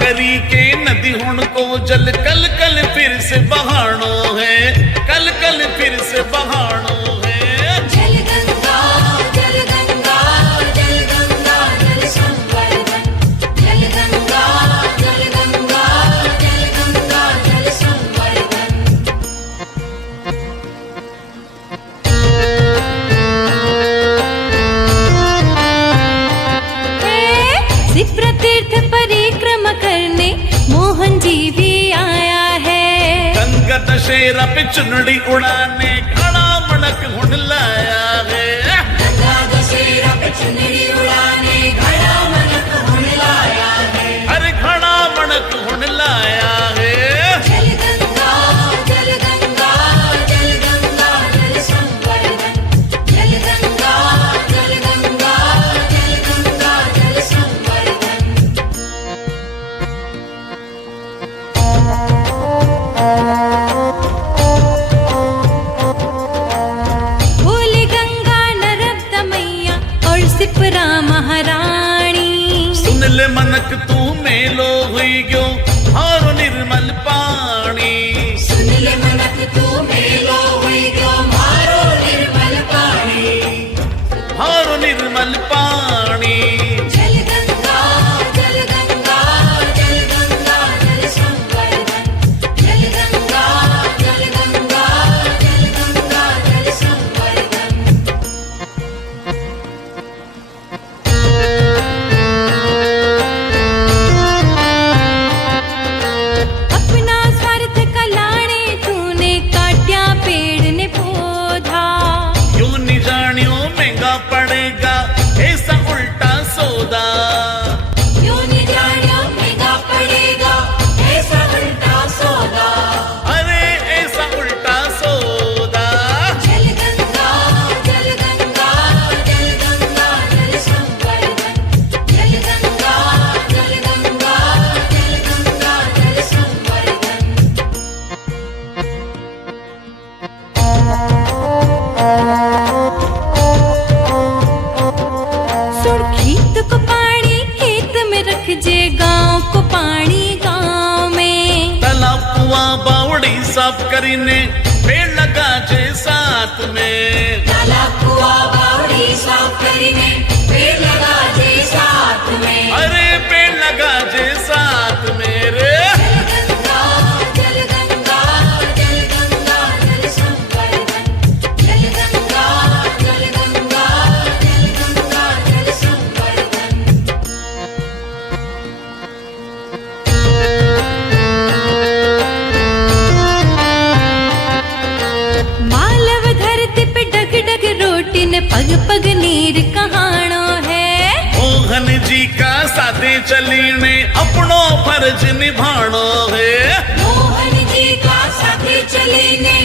करी के नदी हुण को जल कल कल फिर से बहानो है, कल कल फिर से बहानो है। जल गंगा जल गंगा जल गंगा जल संवर्धन, जल गंगा जल गंगा जल गंगा जल संवर्धन। सिप्र तीर्थ परिक्रमा करने मोहन जी भी आया है। गंगा दशहरा पे चुनड़ी उड़ाने घड़ा मणक हुण लाया है। गंगा दशहरा पे चुनरी उड़ाने घड़ा मनक हुण लाया है। अरे घड़ा मणक हुण लाया है। जल गंगा जल गंगा जल गंगा जल संवर्धन, जल गंगा जल गंगा जल गंगा जल संवर्धन। बोले गंगा नर्मदा मैया और सिपरा महारानी। सुन ले मनक तू मेलो हुई गयो हारो निर्मल पानी। सुन ले मनक तू मेलो हुई गयो मारो निर्मल पानी। हारो निर्मल पानी। जल गंगा जल गंगा जल गंगा जल संवर्धन, जल गंगा जल गंगा जल गंगा जल संवर्धन। अपना स्वार्थ कलाने तूने काट्या पेड़ ने पौधा। यूं नहीं जानियो महंगा पड़ेगा ऐसा उल्टा सौदा। यूं नहीं जानियो महंगा पड़ेगा ऐसा उल्टा सौदा। अरे ऐसा उल्टा सौदा। जल गंगा जल गंगा जल गंगा जल संवर्धन, जल गंगा जल गंगा जल गंगा जल संवर्धन। सुन खेत को पानी खेत में रख जे, गांव को पानी गांव में। तालाब कुआं बावड़ी साफ करीने पेड़ लगा जे साथ में। तालाब कुआ बावड़ी साफ करीने पेड़ लगा जे साथ में। अरे पेड़ लगा जे साथ में रे। जल गंगा जल गंगा जल गंगा जल संवर्धन, जल गंगा जल गंगा जल गंगा जल संवर्धन। मालव धरती पे डग डग रोटी ने पग पग नीर कहाणो है। मोहन जी का साथे चलीने अपनो फर्ज निभानो है। मोहन जी का साथे चलीने